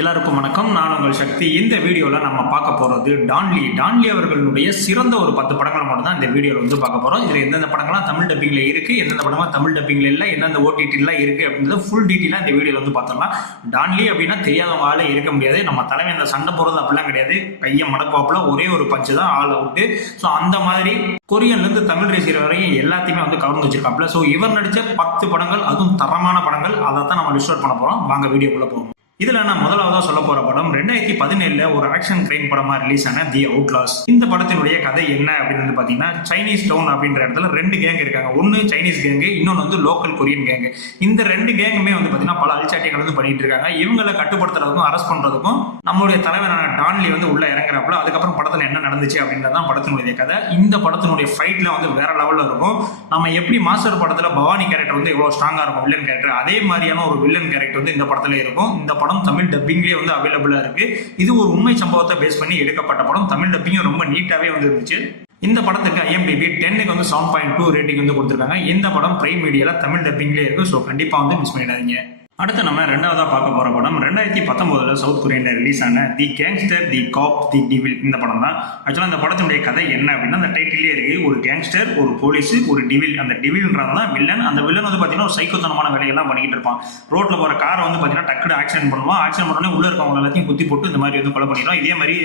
எல்லாருக்கும் வணக்கம். நான் உங்கள் சக்தி. இந்த வீடியோவில் நம்ம பார்க்க போகிறது டான்லி அவர்களுடைய சிறந்த ஒரு 10 படங்களை மட்டும் தான் இந்த வீடியோவில் பார்க்க போகிறோம். இதில் எந்தெந்த படங்கள்லாம் தமிழ் டப்பிங்கில் இருக்குது, எந்தெந்த படங்கள்லாம் தமிழ் டப்பிங்கில் இல்லை, எந்தெந்த ஓடிடிலாம் இருக்குது அப்படின்றத ஃபுல் டீட்டெயிலாக இந்த வீடியோவில் பார்த்துடலாம். டான்லி அப்படின்னா தெரியாதவங்க ஆளே இருக்க முடியாது. நம்ம தலைமை அந்த சண்டை போகிறது அப்படிலாம் கிடையாது. கையை மடக்குவாப்பில் ஒரே ஒரு பஞ்சு தான் ஆள் அவுட்டு. ஸோ அந்த மாதிரி கொரியன்லேருந்து தமிழ் ரசிகர் வரையும் எல்லாத்தையுமே கவர்ந்து வச்சிருக்காப்புல. ஸோ இவர் நடித்த 10 படங்கள், அதுவும் தரமான படங்கள், அதை தான் நம்ம லிஸ்ட் அவுட் பண்ண போகிறோம். வாங்க வீடியோக்குள்ளே போவோம். இதுல நான் முதலாவதா சொல்ல போற படம் 2017 ஒரு ஆக்ஷன் கிரைம் படமா ரிலீஸ் ஆன தி அவுட்லாஸ். இந்த படத்தினுடைய கதை என்ன அப்படின்னு பாத்தீங்கன்னா, சைனீஸ் டவுன் அப்படின்ற இடத்துல 2 கேங் இருக்காங்க. ஒன்னு சைனீஸ் கேங்கு, இன்னொன்னு லோக்கல் கொரியன் கேங்கு. இந்த 2 கேங்குமே பாத்தீங்கன்னா பல அல்சாட்டிகள் பண்ணிட்டு இருக்காங்க. இவங்களை கட்டுப்படுத்துறதுக்கும் அரெஸ்ட் பண்றதுக்கும் நம்மளுடைய தலைவரான டான்லி உள்ள இறங்குறாப்புல. அதுக்கப்புறம் படத்துல என்ன நடந்துச்சு அப்படின்றதான் படத்தினுடைய கதை. இந்த படத்தினுடைய ஃபைட்ல வேற லெவல்ல இருக்கும். நம்ம எப்படி மாஸ்டர் படத்துல பவானி கேரக்டர் எவ்வளவு ஸ்ட்ராங்கா இருக்கும் வில்லன் கேரக்டர், அதே மாதிரியான ஒரு வில்லன் கேரக்டர் இந்த படத்துல இருக்கும். இந்த படம் தமிழ் டப்பிங்லேயே அவைலபிளா இருக்கு. இது ஒரு உண்மை சம்பவத்தை பேஸ் பண்ணி எடுக்கப்பட்ட படம். தமிழ் டப்பிங் ரொம்ப நீட்டாவே இருந்துச்சு. இந்த படத்துக்கு IMDb 10க்கு 7.2 ரேட்டிங் கொடுத்திருக்காங்க. இந்த படம் பிரைம் மீடியால தமிழ் டப்பிங்லேயே இருக்கு. ஸோ கண்டிப்பா மிஸ் பண்ணிடாதீங்க. அடுத்து நம்ம ரெண்டாவதா பார்க்க போற படம் 2019 சவுத் கொரியால ரிலீஸ் ஆன தி கேங்ஸ்டர், தி காப், தி டிவில். இந்த படம் தான். ஆக்சுவலா அந்த படத்தினுடைய கதை என்ன அப்படின்னா, அந்த டைட்டிலே இருக்கு. ஒரு கேங்ஸ்டர், ஒரு போலீஸ், ஒரு டிவில். அந்த டிவில்ன்றதான் வில்லன். அந்த வில்லன் பாத்தீங்கன்னா ஒரு சைக்கோத்தனமான வேலையெல்லாம் பண்ணிட்டு இருப்பான். ரோட்ல போற காரை பாத்தீங்கன்னா டக்குனு ஆக்சிடென்ட் பண்ணுவான். ஆக்சிடென்ட் பண்ணோடனே உள்ள இருக்கவங்க எல்லாத்தையும் குத்தி போட்டு இந்த மாதிரி கொலை பண்ணிடுவான். இதே மாதிரி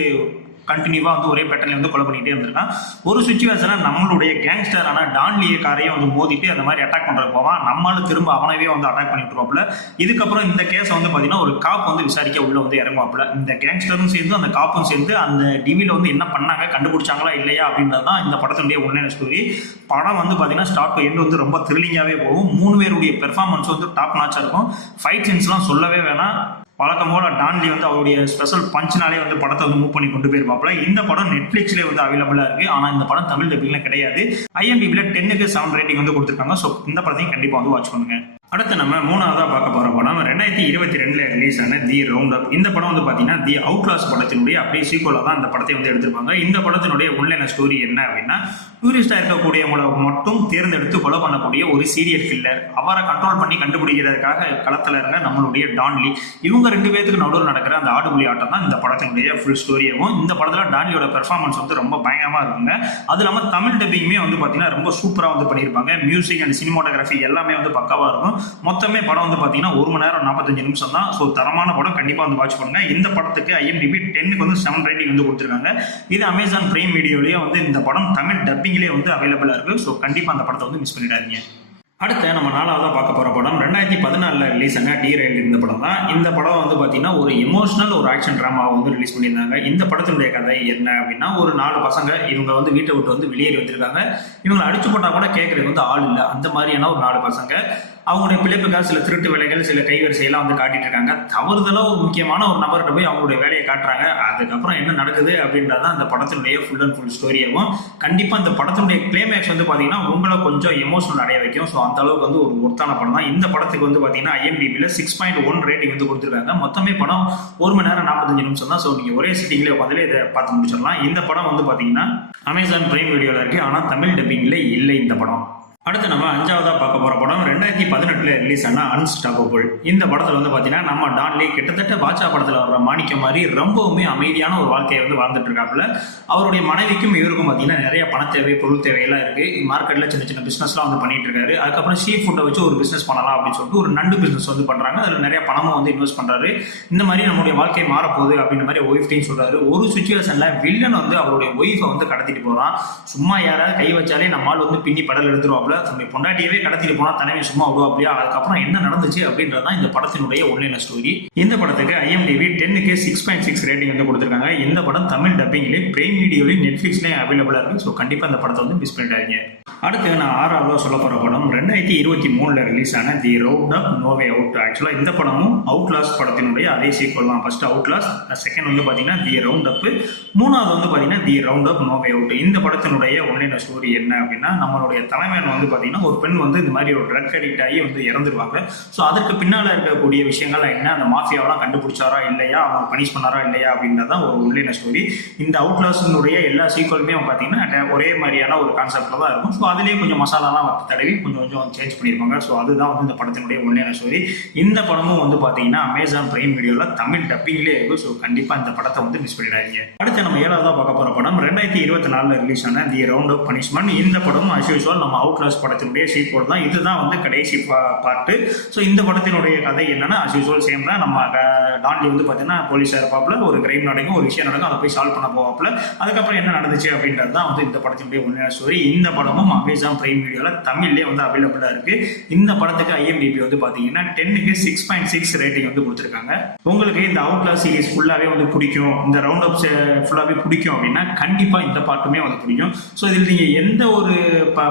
கண்டினியூவா ஒரே பேட்டர்ல கொலை பண்ணிட்டே இருந்திருக்கான். ஒரு சுச்சுவேஷனை நம்மளுடைய கேங்ஸ்டரான டான்லி காரையும் மோதிட்டு அந்த மாதிரி அட்டாக் பண்றது போவான். நம்மளால திரும்ப அவனவே அட்டாக் பண்ணிட்டுருவாப்புல. இதுக்கப்புறம் இந்த கேஸ் பாத்தீங்கன்னா ஒரு காப் விசாரிக்க உள்ள இறங்குவாப்புல. இந்த கேங்ஸ்டரும் சேர்ந்து அந்த காப்பும் சேர்ந்து அந்த டிவில என்ன பண்ணாங்க, கண்டுபிடிச்சாங்களா இல்லையா அப்படின்றதான் இந்த படத்தினுடைய உண்மையான ஸ்டோரி. படம் பாத்தீங்கன்னா ஸ்டார்ட் டு எண்ட் ரொம்ப த்ரில்லிங்காவே போகும். 3 பேருடைய பெர்ஃபார்மன்ஸ் டாப் நாச்சா இருக்கும். ஃபைட் சீன்ஸ்லாம் சொல்லவே வேணாம். வழக்கம் போல டான்லி அவருடைய ஸ்பெஷல் பஞ்ச்னாலே படத்தை மூவ் பண்ணி கொண்டு போயிருப்பாப்புல. இந்த படம் நெட்ஃபிளிக்ஸ்லேயே அவைலபிளா இருக்கு. ஆனா இந்த படம் தமிழ் டப்பிங்ல கிடையாது. IMDb 10க்கு 7 ரேட்டிங் கொடுத்திருக்காங்க. ஸோ இந்த படத்தையும் கண்டிப்பா வாட்ச் பண்ணுங்க. அடுத்து நம்ம மூணாவதா பார்க்க போற படம் 2022 ரிலீஸ் ஆன தி ரவுண்ட் அப். இந்த படம் பாத்தீங்கன்னா தி அவுட்லாஸ் படத்தினுடைய அப்படியே சீக்வலா தான் இந்த படத்தை எடுத்திருப்பாங்க. இந்த படத்தினுடைய உண்மையான ஸ்டோரி என்ன அப்படின்னா, டூரிஸ்டா இருக்கக்கூடியவங்களை மட்டும் தேர்ந்தெடுத்து கொலை பண்ணக்கூடிய ஒரு சீரியல் கில்லர். அவரை கண்ட்ரோல் பண்ணி கண்டுபிடிக்கிறதுக்காக களத்துல இருங்க நம்மளுடைய டான்லி. இவங்க 2 பேருக்கு நடுவில் நடக்கிற அந்த ஆடுபுலி ஆட்டம் தான் இந்த படத்தினுடைய ஃபுல் ஸ்டோரியாகவும். இந்த படத்துல டான்லியோட பெர்ஃபார்மன்ஸ் ரொம்ப பயங்கரமா இருக்குங்க. அது இல்லாம தமிழ் டப்பிங்குமே பாத்தீங்கன்னா ரொம்ப சூப்பரா பண்ணியிருப்பாங்க. மியூசிக் அண்ட் சினிமாட்டோகிராஃபி எல்லாமே பக்காவா இருக்கும். மொத்தமே படம் பாத்தீங்கன்னா 1 மணி நேரம் 45 நிமிஷம் தான். ஸோ தரமான படம், கண்டிப்பா வாட்ச் பண்ணுங்க. இந்த படத்துக்கு IMDb 10க்கு 7 ரேட்டிங் கொடுத்திருக்காங்க. இது அமேசான் பிரைம் வீடியோலயே இந்த படம் தமிழ் டப்பிங்லேயே அவைலபிளா இருக்கு. ஸோ கண்டிப்பா அந்த படத்தை மிஸ் பண்ணிடாதீங்க. அடுத்து நம்ம நாலாவதா பார்க்க போற படம் 2014 ரிலீஸ் ஆன டி ரயில். இந்த படம் தான். இந்த படம் பாத்தீங்கன்னா ஒரு எமோஷனல் ஒரு ஆக்ஷன் டிராமா ரிலீஸ் பண்ணியிருந்தாங்க. இந்த படத்தினுடைய கதை என்ன அப்படின்னா, ஒரு 4 பசங்க இவங்க வீட்டை விட்டு வெளியேறி வந்திருக்காங்க. இவங்க அடிச்சு போட்டா கூட கேட்கறதுக்கு ஆள் இல்லை. அந்த மாதிரியான ஒரு 4 பசங்க அவங்களுடைய பிழைப்புக்காக சில திருட்டு வேலைகள், சில கைவரிசையெல்லாம் காட்டிட்டு இருக்காங்க. தவறுதலா ஒரு முக்கியமான ஒரு நபர்கிட்ட போய் அவங்களுடைய வேலையை காட்டுறாங்க. அதுக்கப்புறம் என்ன நடக்குது அப்படின்றதான் இந்த படத்தினுடைய ஃபுல் அண்ட் ஃபுல் ஸ்டோரியாகும். கண்டிப்பா இந்த படத்தினுடைய கிளைமேக்ஸ் பாத்தீங்கன்னா உங்களை கொஞ்சம் எமோஷனல் அடைய வைக்கும். ஸோ அந்த அளவுக்கு ஒரு ஒர்த்தான படம் தான். இந்த படத்துக்கு பாத்தீங்கன்னா IMDb 6.1 ரேட்டிங் கொடுத்திருக்காங்க. மொத்தமே படம் 1 மணி நேரம் 45 நிமிஷம் தான். ஸோ நீங்க ஒரே சிட்டிங்ல உட்காந்து இதை பார்த்து முடிச்சிடலாம். இந்த படம் பாத்தீங்கன்னா அமேசான் பிரைம் வீடியோல இருக்கு. ஆனா தமிழ் டப்பிங்ல இல்லை இந்த படம். அடுத்து நம்ம 5ஆவதா பார்க்க போற படம் 2018 ரிலீஸ் ஆன அன்ஸ்டாப்பபிள். இந்த படத்துல பாத்தீங்கன்னா நம்ம டான்லி கிட்டத்தட்ட பாட்சா படத்துல வர்ற மாணிக்கம் மாதிரி ரொம்பவுமே அமைதியான ஒரு வாழ்க்கையை வாழ்ந்துட்டு இருக்காப்புல. அவருடைய மனைவிக்கும் இவருக்கும் பாத்தீங்கன்னா நிறைய பண தேவை, பொருள் தேவையெல்லாம் இருக்கு. மார்க்கெட்ல சின்ன சின்ன பிசினஸ்லாம் பண்ணிட்டு இருக்காரு. அதுக்கப்புறம் சீ ஃபுட்டை வச்சு ஒரு பிசினஸ் பண்ணலாம் அப்படின்னு சொல்லிட்டு ஒரு நண்டு பிசினஸ் பண்றாங்க. அதுல நிறைய பணமும் இன்வெஸ்ட் பண்றாரு. இந்த மாதிரி நம்மளுடைய வாழ்க்கை மாறப்போகுது அப்படின்ற மாதிரி ஒய்ஃப்டையும் சொல்றாரு. ஒரு சுச்சுவேஷன்ல வில்லன் அவருடைய ஒய்ஃபை கடத்திட்டு போறான். சும்மா யாராவது கை வச்சாலே நம்மால் பின்னி படல் எடுத்துருவாப்புல. தன்னுடைய பொண்டாட்டியவே கடத்திட்டு போனா தலைமை சும்மா விடுவாப்லையா? அதுக்கப்புறம் என்ன நடந்துச்சு அப்படின்றதான் இந்த படத்தினுடைய உண்மையான ஸ்டோரி. இந்த படத்துக்கு IMDb 10க்கு 6.6 ரேட்டிங் கொடுத்திருக்காங்க. இந்த படம் தமிழ் டப்பிங்லேயே பிரைம் வீடியோலையும் நெட்ஃபிளிக்ஸ்லயும் அவைலபிளா இருக்கு. ஸோ கண்டிப்பா இந்த படத்தை மிஸ் பண்ணிடாதீங்க. அடுத்து நான் 6ஆவதா சொல்ல போற படம் 2023 ரிலீஸ் ஆன the roundup no way out. ஆக்சுவலா இந்த படமும் அவுட்லாஸ் படத்தினுடைய அதே சீக்வல் தான். ஃபர்ஸ்ட் அவுட்லாஸ், செகண்ட் பாத்தீங்கன்னா தி ரவுண்ட் அப், மூணாவது பாத்தீங்கன்னா the roundup no way out. இந்த படத்தினுடைய உண்மையான ஸ்டோரி என்ன அப்படின்னா, நம்மளுடைய தலைவன் பார்த்தீங்கன்னா ஒரு பெண் வந்து இந்த மாதிரி ஒரு ட்ரக் அடிக்ட் ஆகி வந்து இறந்துருவாங்க. ஸோ அதற்கு பின்னால் இருக்கக்கூடிய விஷயங்கள் என்ன, அந்த மாஃபியாவெல்லாம் கண்டுபிடிச்சாரா இல்லையா, அவங்க பனிஷ் பண்ணாரா இல்லையா அப்படின்றதான் ஒரு உள்ளின ஸ்டோரி. இந்த அவுட்லாஸ்னுடைய எல்லா சீக்வலுமே பார்த்தீங்கன்னா ஒரே மாதிரியான ஒரு கான்செப்ட்ல தான் இருக்கும். ஸோ அதுலேயே கொஞ்சம் மசாலாலாம் தடவி கொஞ்சம் கொஞ்சம் சேஞ்ச் பண்ணியிருப்பாங்க. ஸோ அதுதான் வந்து இந்த படத்தினுடைய உள்ளின ஸ்டோரி. இந்த படமும் வந்து பார்த்தீங்கன்னா அமேசான் பிரைம் வீடியோவில் தமிழ் டப்பிங்லேயே இருக்கும். ஸோ கண்டிப்பாக இந்த படத்தை வந்து மிஸ் பண்ணிடாதீங்க. அடுத்து நம்ம 7ஆவதா பார்க்க போகிற படம் 2024 ரிலீஸ் ஆன தி ரவுண்ட் ஆஃப் பனிஷ்மெண்ட். இந்த படம் அஸ் யூசுவல் நம்ம அவுட்லாஸ் படத்தினுடைய சீக்வல் தான். இதுதான் வந்து கடைசி பார்ட்டு. ஸோ இந்த படத்தினுடைய கதை என்னன்னா அஸ் யூசுவல் சேம் தான். நம்ம டான்லி வந்து பார்த்தீங்கன்னா போலீஸாக இருப்பாப்புல, ஒரு கிரைம் நடக்கும், ஒரு விஷயம் நடக்கும், அதை போய் சால்வ் பண்ண போவாப்புல. அதுக்கப்புறம் என்ன நடந்துச்சு அப்படின்றது தான் வந்து இந்த படத்தினுடைய உண்மையான ஸ்டோரி. இந்த படமும் அமேசான் பிரைம் வீடியோவில் தமிழ்லேயே வந்து அவைலபிளாக இருக்கு. இந்த படத்துக்கு IMDb வந்து பார்த்தீங்கன்னா 10க்கு 6.6 ரேட்டிங் வந்து கொடுத்துருக்காங்க. உங்களுக்கு இந்த அவுட்லாஸ் சீரிஸ் ஃபுல்லாகவே வந்து பிடிக்கும், இந்த ரவுண்ட் அப் ஃபுல்லாகவே பிடிக்கும் அப்படின்னா கண்டிப்பாக இந்த பாட்டுமே வந்து பிடிக்கும். ஸோ இதில் நீங்கள் எந்த ஒரு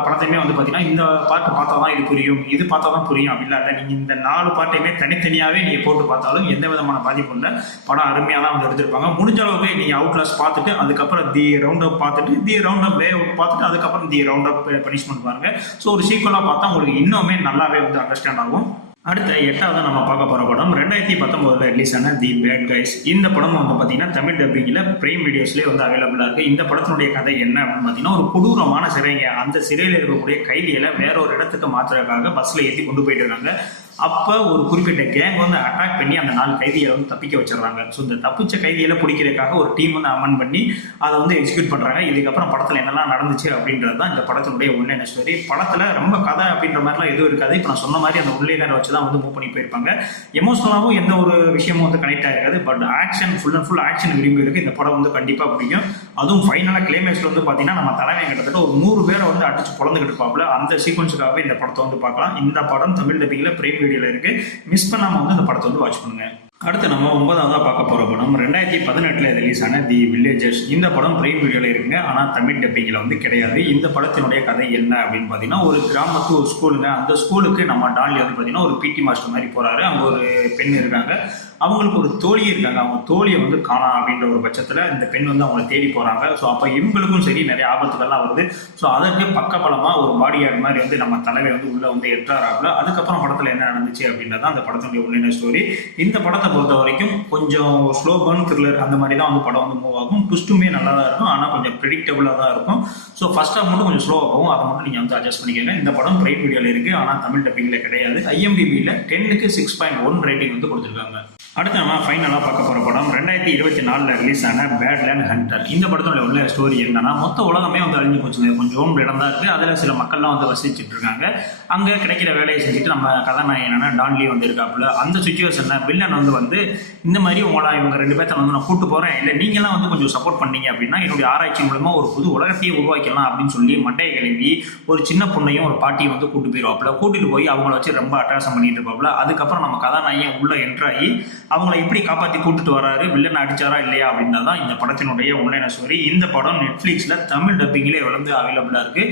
படத்தையுமே வந்து பார்த்தீங்கன்னா இந்த பாட்டு பார்த்தா தான் இது புரியும், இது பார்த்தா தான் புரியும் அப்படிலாம் இல்லை. நீங்கள் இந்த 4 பாட்டையுமே தனித்தனியாகவே நீங்கள் போட்டு பார்த்தாலும் எந்த விதமான பாதிப்பு இல்லை. படம் அருமையாக தான் வந்து எடுத்திருப்பாங்க. முடிஞ்ச அளவுக்கு நீங்கள் அவுட்லாஸ் பார்த்துட்டு அதுக்கப்புறம் தி ரவுண்ட் அப் பார்த்துட்டு தி ரவுண்ட் அப் வே அவுட் பார்த்துட்டு அதுக்கப்புறம் தி ரவுண்ட் அப் பனிஷ்மெண்ட் பாருங்க. ஸோ ஒரு சீக்வலாக பார்த்தா உங்களுக்கு இன்னுமே நல்லாவே வந்து அண்டர்ஸ்டாண்ட் ஆகும். அடுத்த 8ஆவது நம்ம பார்க்க போகிற படம் 2019 ரிலீஸ் ஆன தி பேட் கைஸ். இந்த படம் வந்து பார்த்தீங்கன்னா தமிழ் டப்பிங்கில் பிரைம் வீடியோஸ்லேயே வந்து அவைலபிளாக இருக்குது. இந்த படத்தினுடைய கதை என்ன அப்படின்னு பார்த்தீங்கன்னா ஒரு கொடூரமான சிறைங்க. அந்த சிறையில் இருக்கக்கூடிய கைதிகளை வேற ஒரு இடத்துக்கு மாற்றுறதுக்காக பஸ்ஸில் ஏற்றி கொண்டு போயிட்டு இருக்காங்க. அப்போ ஒரு குறிப்பிட்ட கேங் வந்து அட்டாக் பண்ணி அந்த 4 கைதிகளை வந்து தப்பிக்க வச்சிடறாங்க. ஸோ இந்த தப்பிச்ச கைதிகளை பிடிக்கிறதுக்காக ஒரு டீம் வந்து அமன் பண்ணி அதை வந்து எக்ஸிக்யூட் பண்ணுறாங்க. இதுக்கப்புறம் படத்தில் என்னெல்லாம் நடந்துச்சு அப்படின்றது தான் இந்த படத்தினுடைய உண்மையான ஸ்டோரி. படத்தில் ரொம்ப கதை அப்படின்ற மாதிரிலாம் எதுவும் இருக்காது. இப்போ நான் சொன்ன மாதிரி அந்த உள்ளே வச்சு தான் வந்து மூவ் பண்ணி போயிருப்பாங்க. எமோஷனலாகவும் எந்த ஒரு விஷயமும் வந்து கனெக்ட் ஆகிருக்காது. But action full and full action விரும்பி இருக்கு. இந்த படம் வந்து கண்டிப்பாக பிடிக்கும். அதுவும் ஃபைனலாக கிளைமேக்ஸில் வந்து பார்த்தீங்கன்னா நம்ம தலைமை கிட்டத்தட்ட ஒரு 100 பேரை வந்து அடிச்சு பொழந்துக்கிட்டு இருப்பாப்புல. அந்த சீக்வன்ஸுக்காகவே இந்த படத்தை வந்து பார்க்கலாம். இந்த படம் தமிழ் டப்பிங்கில் பிரைம் வீடியோவில் இருக்கு. மிஸ் பண்ணாம வந்து இந்த படத்தை வந்து வாட்ச் பண்ணுங்க. அடுத்து நம்ம 9ஆவதா பார்க்க போற படம் 2018 ரிலீஸ் ஆன தி வில்லேஜர்ஸ். இந்த படம் பிரைம் வீடியோல இருக்குங்க, ஆனா தமிழ் டப்பிங்ல வந்து கிடையாது. இந்த படத்தினுடைய கதை என்ன அப்படின்னு பாத்தீங்கன்னா ஒரு கிராமத்து ஒரு ஸ்கூலுங்க. அந்த ஸ்கூலுக்கு நம்ம டான்லி வந்து பாத்தீங்கன்னா ஒரு PT மாஸ்டர் மாதிரி போறாரு. அங்க ஒரு பெண் இருக்காங்க, அவங்களுக்கு ஒரு தோழி இருக்காங்க. அவங்க தோழியை வந்து காணா அப்படின்ற ஒரு பட்சத்தில் இந்த பெண் வந்து அவங்களை தேடி போகிறாங்க. ஸோ அப்போ இவங்களுக்கும் சரி நிறைய ஆபத்துகள்லாம் வருது. ஸோ அதற்கு பக்கபலமாக ஒரு பாடி கார்டு மாதிரி வந்து நம்ம தலைவை வந்து உள்ளே வந்து எட்டாராப்புல. அதுக்கப்புறம் படத்தில் என்ன நடந்துச்சு அப்படின்றதான் அந்த படத்தினுடைய உண்மையான ஸ்டோரி. இந்த படத்தை பொறுத்த வரைக்கும் கொஞ்சம் ஸ்லோ பர்ன் த்ரில்லர் அந்த மாதிரி தான் வந்து படம் வந்து மூவ் ஆகும். ட்விஸ்ட்டுமே நல்லா தான் இருக்கும், ஆனால் கொஞ்சம் ப்ரெடிக்டபுளாக தான் இருக்கும். ஸோ ஃபர்ஸ்ட் ஹாஃப் மட்டும் கொஞ்சம் ஸ்லோவாக போகும், அதை மட்டும் நீங்கள் வந்து அட்ஜஸ்ட் பண்ணிக்கோங்க. இந்த படம் பிரைம் வீடியோவில் இருக்குது, ஆனால் தமிழ் டப்பிங்கில் கிடையாது. IMDbல 10க்கு 6.1 ரேட்டிங் வந்து கொடுத்துருக்காங்க. அடுத்து நம்ம ஃபைனலாக பார்க்க போகிற படம் 2024 ரிலீஸ் ஆன பேட்லேண்ட் ஹண்டர். இந்த படத்தோட உள்ள ஸ்டோரி என்னன்னா மொத்த உலகமே வந்து அழிஞ்சு போச்சுங்க. கொஞ்சம் இடம் தான் இருக்குது, அதில் சில மக்கள்லாம் வந்து வசிச்சுட்டு இருக்காங்க. அங்கே கிடைக்கிற வேலையை செஞ்சுட்டு நம்ம கதாநாயகனான டான்லி வந்து இருக்காப்புல. அந்த சுச்சுவேஷனில் வில்லன் வந்து இந்த மாதிரி உங்களை இவங்க 2 பேர்த்த வந்து நான் கூட்டு போகிறேன், இல்லை நீங்களாம் வந்து கொஞ்சம் சப்போர்ட் பண்ணீங்க அப்படின்னா என்னுடைய ஆராய்ச்சி மூலமா ஒரு புது உலகத்தையே உருவாக்கலாம் அப்படின்னு சொல்லி மட்டையை கிளம்பி ஒரு சின்ன பொண்ணையும் ஒரு பாட்டியும் வந்து கூட்டு போயிடுவாப்புல. கூட்டிட்டு போய் அவங்கள வச்சு ரொம்ப அட்டகாசம் பண்ணிட்டு இருப்பாப்புல. அதுக்கப்புறம் நம்ம கதாநாயகன் உள்ள என்ட்ராகி அவங்களை எப்படி காப்பாற்றி கூட்டுட்டு வராரு, வில்லன் அடிச்சாரா இல்லையா அப்படின்னா இந்த படத்தினுடைய உண்மையான ஸ்டோரி. இந்த படம் நெட்ஃபிளிக்ஸ்ல தமிழ் டப்பிங்லேயே வந்து அவைலபிளா இருக்கு.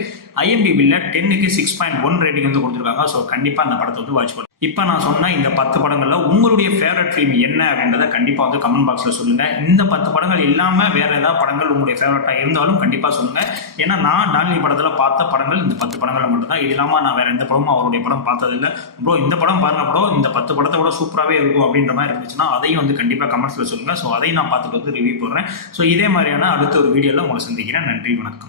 IMDbல 10க்கு 6.1 ரேட்டிங் வந்து கொடுத்துருக்காங்க. ஸோ கண்டிப்பாக அந்த படத்தை வந்து வாட்ச் பண்ணுங்க. இப்போ நான் சொன்ன இந்த 10 படங்கள்ல உங்களுடைய ஃபேவரட் ஃபிலிம் என்ன அப்படின்றத கண்டிப்பாக வந்து கமெண்ட் பாக்ஸில் சொல்லுங்க. இந்த 10 படங்கள் இல்லாமல் வேற ஏதாவது படங்கள் உங்களுடைய ஃபேவரட்டாக இருந்தாலும் கண்டிப்பாக சொல்லுங்க. ஏன்னா நான் டான்லி படத்தில் பார்த்த படங்கள் இந்த 10 படங்கள் மட்டும்தான். இது இல்லாமல் நான் வேற எந்த படமும் அவருடைய படம் பார்த்ததில்லை. ப்ரோ இந்த படம் பாருங்க ப்ரோ, இந்த 10 படத்தை விட சூப்பராகவே இருக்கும் அப்படின்ற மாதிரி இருந்துச்சுன்னா அதையும் வந்து கண்டிப்பாக கமெண்ட்ஸில் சொல்லுங்க. ஸோ அதையும் நான் பார்த்துட்டு வந்து ரிவ்யூ போடுறேன். ஸோ இதே மாதிரியான அடுத்த ஒரு வீடியோவில் உங்களை சந்திக்கிறேன். நன்றி, வணக்கம்.